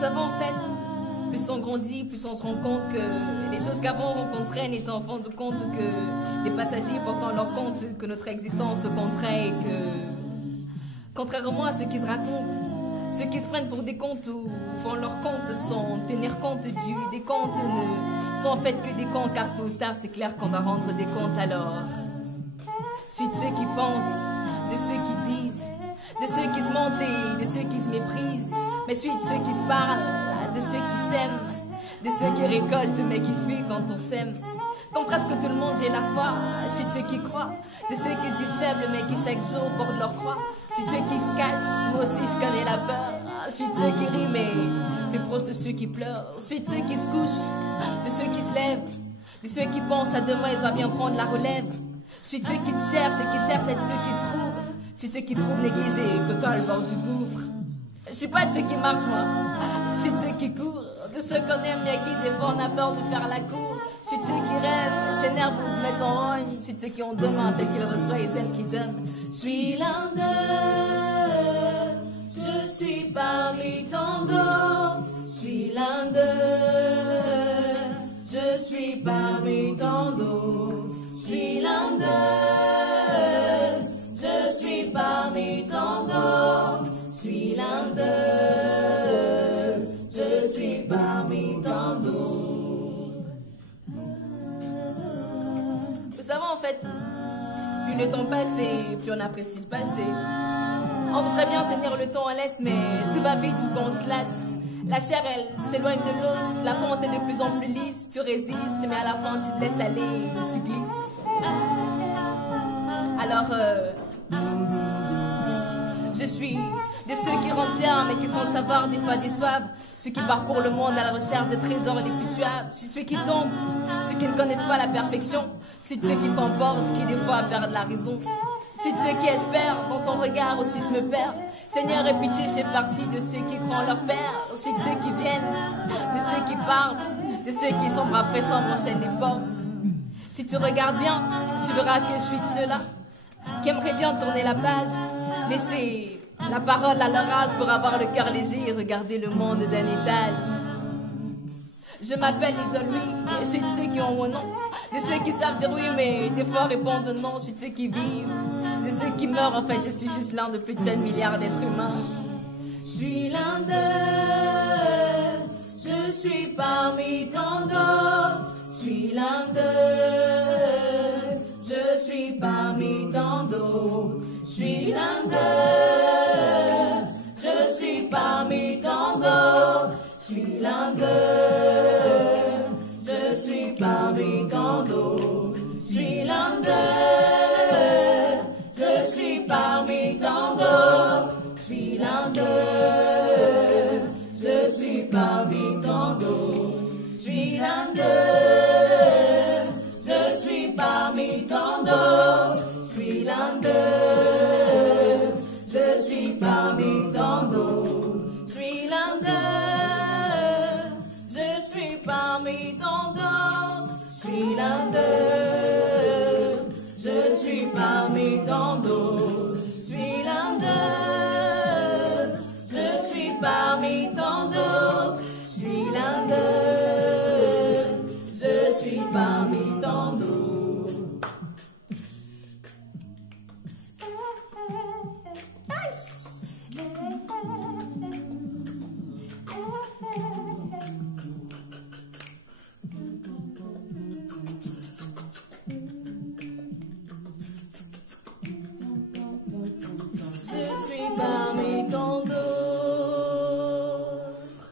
savons en fait, plus on grandit, plus on se rend compte que les choses qu'avant on rencontrait n'étaient en fin de compte que des passagers portant leur compte, que notre existence se compterait et que, contrairement à ceux qui se racontent, ceux qui se prennent pour des comptes ou font leur compte sans tenir compte du décompte ne sont en fait que des comptes, car tôt ou tard c'est clair qu'on va rendre des comptes. Alors, suis de ceux qui pensent, de ceux qui disent, de ceux qui se mentent et de ceux qui se méprisent, mais suis de ceux qui se parlent, de ceux qui s'aiment, de ceux qui récoltent mais qui fuient quand on s'aime. Comme presque tout le monde, j'ai la foi. Je suis de ceux qui croient, de ceux qui se disent faibles mais qui chaque jour portent leur croix. Je suis de ceux qui se cachent, moi aussi je connais la peur. Je suis de ceux qui rient mais plus proche de ceux qui pleurent. Je suis de ceux qui se couchent, de ceux qui se lèvent, de ceux qui pensent à demain, ils doivent bien prendre la relève. Je suis de ceux qui te cherchent et qui cherchent à être ceux qui se trouvent. Je suis de ceux qui trouvent négligés et côtoient le bord du gouffre. Je suis pas de ceux qui marchent, moi. Je suis de ceux qui courent, de ceux qu'on aime mais à qui des fois on a peur de faire la cour. Je suis de ceux qui rêvent, s'énervent ou se mettent en rogne. Je suis de ceux qui ont demain, ceux qui le reçoivent et celles qui donnent. Je suis l'un d'eux, je suis parmi tant d'autres. Je suis l'un d'eux, je suis parmi tant d'autres. Je suis l'un d'eux, je suis parmi tant d'autres. Je suis l'un d'eux, je suis parmi tant d'autres. Vous savez en fait, plus le temps passe et plus on apprécie le passé. On voudrait bien tenir le temps en laisse, mais tout va vite ou qu'on se lasse. La chair, elle s'éloigne de l'os, la pente est de plus en plus lisse. Tu résistes, mais à la fin, tu te laisses aller, tu glisses. Alors, je suis de ceux qui rendent fiers, mais qui sans le savoir, des fois déçoivent. Ceux qui parcourent le monde à la recherche des trésors les plus suaves. Je suis ceux qui tombent, ceux qui ne connaissent pas la perfection. Je suis de ceux qui s'emportent, qui des fois perdent la raison. Je suis de ceux qui espèrent, dans son regard aussi je me perds. Seigneur et pitié, je fais partie de ceux qui croient en leur Père. Je suis de ceux qui viennent, de ceux qui partent, de ceux qui sont après chambre enchaînent les portes. Si tu regardes bien, tu verras que je suis de ceux-là qui aimeraient bien tourner la page, laisser la parole à leur âge pour avoir le cœur léger et regarder le monde d'un étage. Je m'appelle Little Me, et je suis de ceux qui ont mon nom, de ceux qui savent dire oui mais des fois répondent non. Je suis de ceux qui vivent, de ceux qui meurent. En fait je suis juste l'un de plus de 7 milliards d'êtres humains. Je suis l'un d'eux, je suis parmi tant d'autres. Je suis l'un d'eux, je suis parmi tant d'autres. Je suis l'un d'eux, je suis parmi tant d'autres. Je suis l'un d'eux, je suis parmi tant d'autres. Je suis l'un d'eux, je suis parmi tant d'autres. Je suis l'un d'eux, je suis parmi tant d'autres. Je suis l'un d'eux, je suis parmi tant d'autres. Je suis l'un d'eux, je suis parmi tant d'autres. Je suis l'un d'eux, je suis parmi tant d'autres. Je suis l'un d'eux.